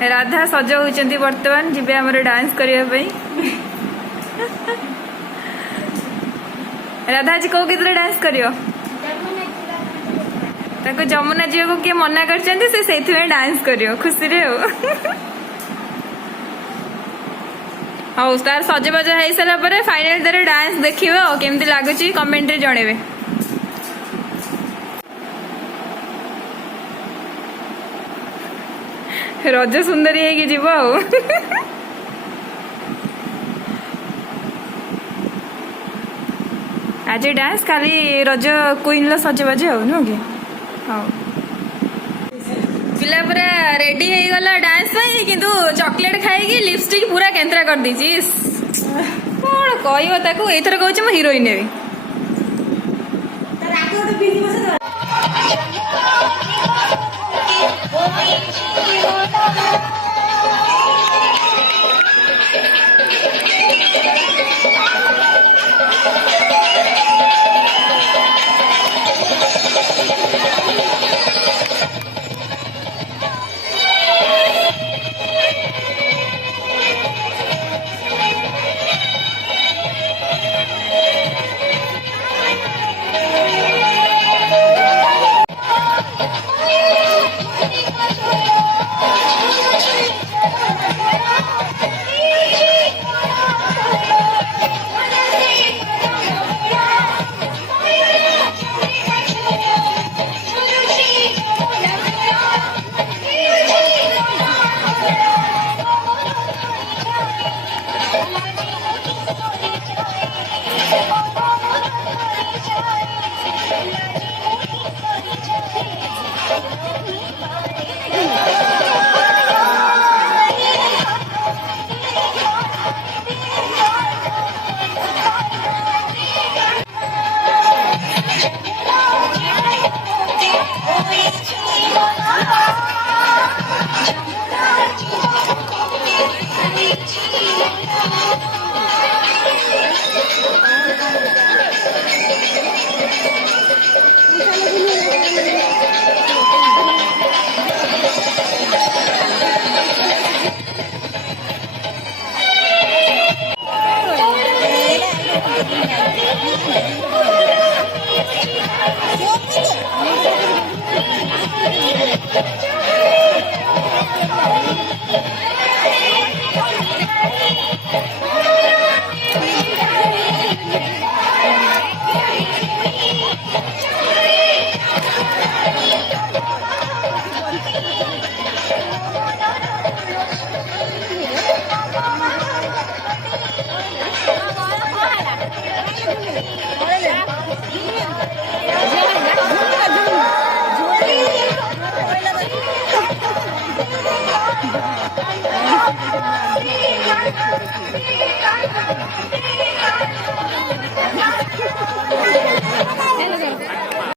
राधा सज होती बर्तमान जी आमर डांस करने। राधा आज कौ गीत डांस कर जमुना जी को किए मना कर डांस कर खुशी रे हाँ तार सजबाज हो सारा फाइनाल तार डांस देखिए केमती लगुच कमेंट रे जणेबे। रज सुंदरी है जीव आज डांस खाली रज क्वीन सजबाज हो नुह कि हाँ पिला पूरा रेडी हो गला डांस किंतु चॉकलेट खाई लिपस्टिक पूरा केंद्रा कर दी कौन कह एथर कहूँ मो हीरोइन भी Thank you.